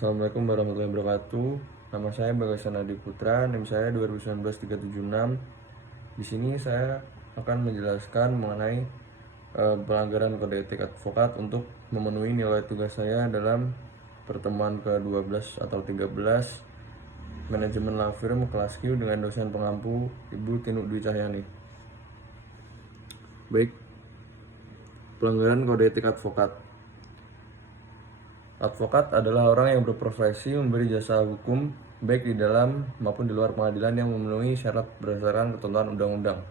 Assalamualaikum warahmatullahi wabarakatuh. Nama saya Bagas Adi Putra, NIM saya 2919376. Di sini saya akan menjelaskan mengenai pelanggaran kode etik advokat untuk memenuhi nilai tugas saya dalam pertemuan ke-12 atau 13 manajemen law firm kelas Q dengan dosen pengampu Ibu Tinuk Dwi Cahyani. Baik, pelanggaran kode etik advokat. Advokat adalah orang yang berprofesi memberi jasa hukum baik di dalam maupun di luar pengadilan yang memenuhi syarat berdasarkan ketentuan undang-undang.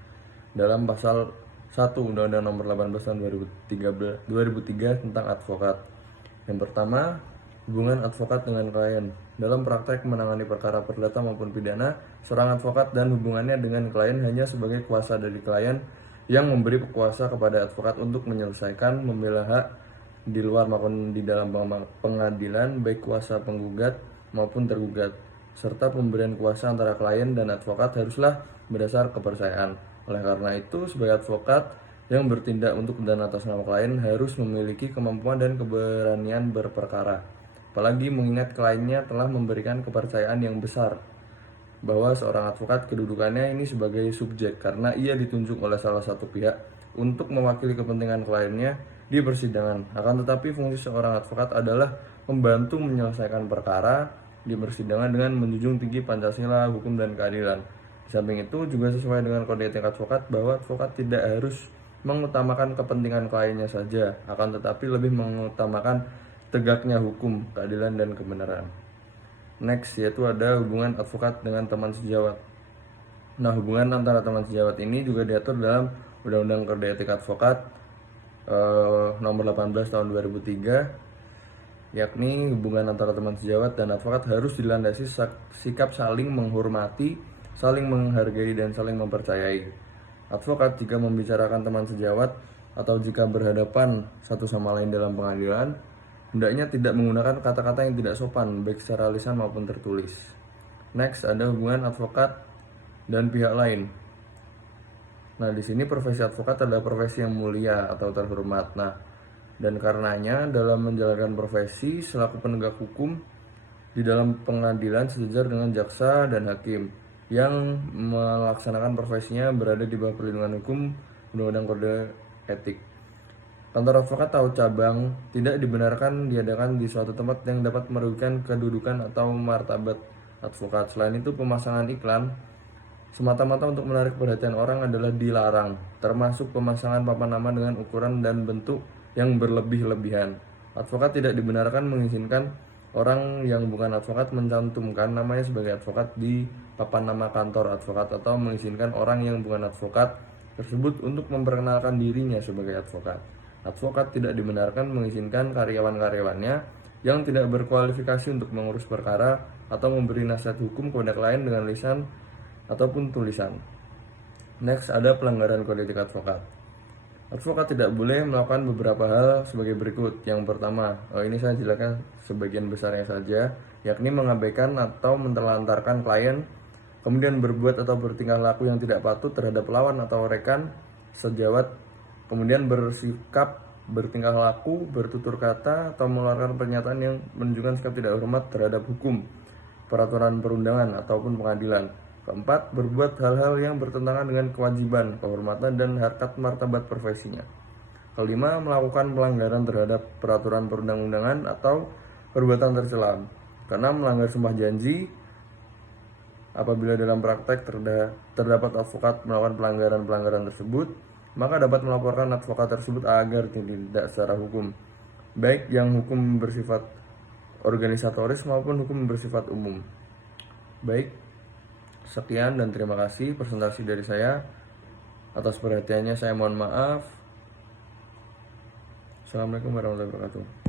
Dalam pasal 1 Undang-Undang Nomor 18 Tahun 2003 tentang advokat. Yang pertama, hubungan advokat dengan klien. Dalam praktek menangani perkara perdata maupun pidana, seorang advokat dan hubungannya dengan klien hanya sebagai kuasa dari klien yang memberi kuasa kepada advokat untuk menyelesaikan membela hak di luar maupun di dalam pengadilan, baik kuasa penggugat maupun tergugat, serta pemberian kuasa antara klien dan advokat haruslah berdasar kepercayaan. Oleh karena itu, sebagai advokat yang bertindak untuk dan atas nama klien harus memiliki kemampuan dan keberanian berperkara, apalagi mengingat kliennya telah memberikan kepercayaan yang besar bahwa seorang advokat kedudukannya ini sebagai subjek karena ia ditunjuk oleh salah satu pihak untuk mewakili kepentingan kliennya di persidangan. Akan tetapi fungsi seorang advokat adalah membantu menyelesaikan perkara di persidangan dengan menjunjung tinggi Pancasila, hukum, dan keadilan. Di samping itu juga sesuai dengan kode etik advokat bahwa advokat tidak harus mengutamakan kepentingan kliennya saja, akan tetapi lebih mengutamakan tegaknya hukum, keadilan, dan kebenaran. Next, yaitu ada hubungan advokat dengan teman sejawat. Nah, hubungan antara teman sejawat ini juga diatur dalam Undang-Undang Kode Etik Advokat Nomor 18 Tahun 2003, yakni hubungan antara teman sejawat dan advokat harus dilandasi sikap saling menghormati, saling menghargai, dan saling mempercayai. Advokat jika membicarakan teman sejawat atau jika berhadapan satu sama lain dalam pengadilan, hendaknya tidak menggunakan kata-kata yang tidak sopan, baik secara lisan maupun tertulis. Next, ada hubungan advokat dan pihak lain. Nah, di sini profesi advokat adalah profesi yang mulia atau terhormat. Nah, dan karenanya dalam menjalankan profesi selaku penegak hukum di dalam pengadilan sejajar dengan jaksa dan hakim yang melaksanakan profesinya berada di bawah perlindungan hukum Undang-Undang Kode Etik. Kantor advokat atau cabang tidak dibenarkan diadakan di suatu tempat yang dapat merugikan kedudukan atau martabat advokat. Selain itu, pemasangan iklan semata-mata untuk menarik perhatian orang adalah dilarang, termasuk pemasangan papan nama dengan ukuran dan bentuk yang berlebih-lebihan. Advokat tidak dibenarkan mengizinkan orang yang bukan advokat mencantumkan namanya sebagai advokat di papan nama kantor advokat atau mengizinkan orang yang bukan advokat tersebut untuk memperkenalkan dirinya sebagai advokat. Advokat tidak dibenarkan mengizinkan karyawan-karyawannya yang tidak berkualifikasi untuk mengurus perkara atau memberi nasihat hukum kepada klien dengan lisan ataupun tulisan. Next, ada pelanggaran kode etik advokat. Advokat tidak boleh melakukan beberapa hal sebagai berikut. Yang pertama, ini saya jelaskan sebagian besarnya saja, yakni mengabaikan atau menelantarkan klien, kemudian berbuat atau bertingkah laku yang tidak patut terhadap lawan atau rekan sejawat, kemudian bersikap, bertingkah laku, bertutur kata, atau mengeluarkan pernyataan yang menunjukkan sikap tidak hormat terhadap hukum, peraturan perundangan, ataupun pengadilan. Keempat, berbuat hal-hal yang bertentangan dengan kewajiban, kehormatan, dan harkat martabat profesinya. Kelima, melakukan pelanggaran terhadap peraturan perundang-undangan atau perbuatan tercela. Keenam, melanggar sumpah janji. Apabila dalam praktek terdapat advokat melakukan pelanggaran-pelanggaran tersebut, maka dapat melaporkan advokat tersebut agar tidak secara hukum, baik yang hukum bersifat organisatoris maupun hukum bersifat umum. Baik, sekian dan terima kasih presentasi dari saya. Atas perhatiannya saya mohon maaf. Assalamualaikum warahmatullahi wabarakatuh.